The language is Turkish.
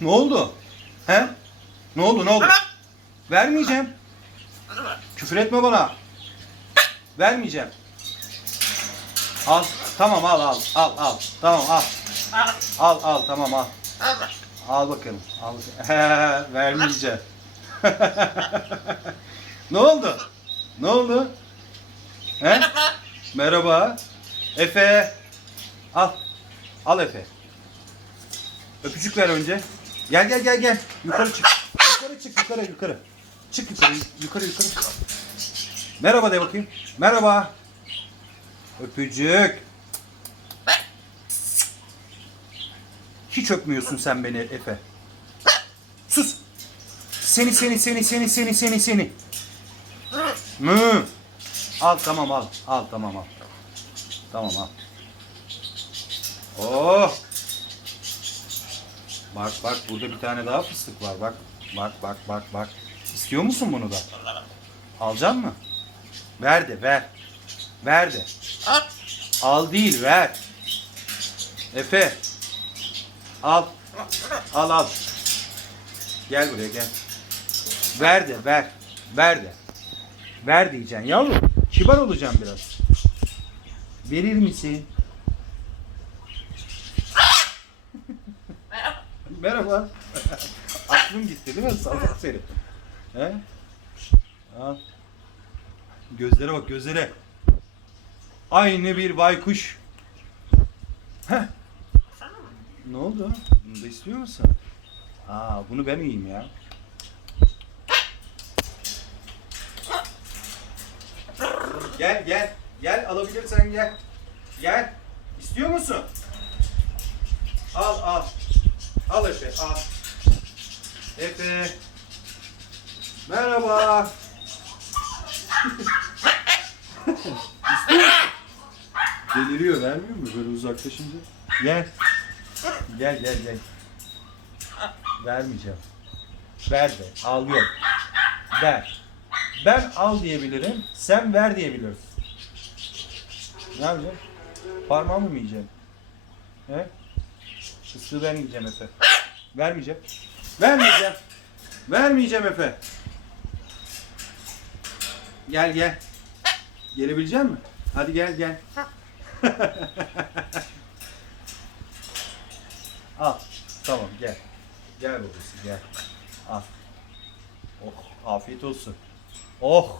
Ne oldu? He? Ne oldu ne oldu? Vermeyeceğim. Küfür etme bana. Vermeyeceğim. Al. Tamam al al al al. Tamam al. Al al tamam al. Al bakalım. Al. Vermeyeceğim. ne oldu? Ne oldu? He? Merhaba. Efe. Al. Al Efe. Öpücük ver önce. Gel gel gel gel. Yukarı çık. Yukarı çık yukarı yukarı. Çık yukarı yukarı yukarı. Merhaba de bakayım. Merhaba. Öpücük. Hiç öpmüyorsun sen beni Efe. Sus. Seni seni seni seni seni seni seni. Mı. Al tamam al. Al tamam al. Tamam al. Oh. Bak bak burada bir tane daha fıstık var bak. Bak bak bak bak. İstiyor musun bunu da? Alacak mı? Ver de ver. Ver de. Al değil ver. Efe. Al. Al al. Gel buraya gel. Ver de ver. Ver de. Ver diyeceksin yavrum. Kibar olacağım biraz. Verir misin? Merhaba. Aklım gitti değil mi? Salak seni. He? Al. Gözlere bak gözlere. Aynı bir baykuş. Heh. Ne oldu? Bunu da istiyor musun? Aa bunu ben yiyeyim ya. Gel gel. Gel alabilirsen gel. Gel. İstiyor musun? Al al. Al Efe al. Efe. Merhaba. Deliriyor vermiyor mu böyle uzaklaşınca? Gel. Gel gel gel. Vermeyeceğim. Ver de. Al yok. Ver. Ben al diyebilirim. Sen ver diyebilirsin. Ne yapacağım? Parmağımı mı yiyeceğim? He? Fıstığı ben yiyeceğim Efe. Vermeyeceğim. Vermeyeceğim. Vermeyeceğim Efe. Gel gel. Gelebilecek misin? Hadi gel gel. Al. Tamam gel. Gel babası gel. Al. Oh afiyet olsun. Oh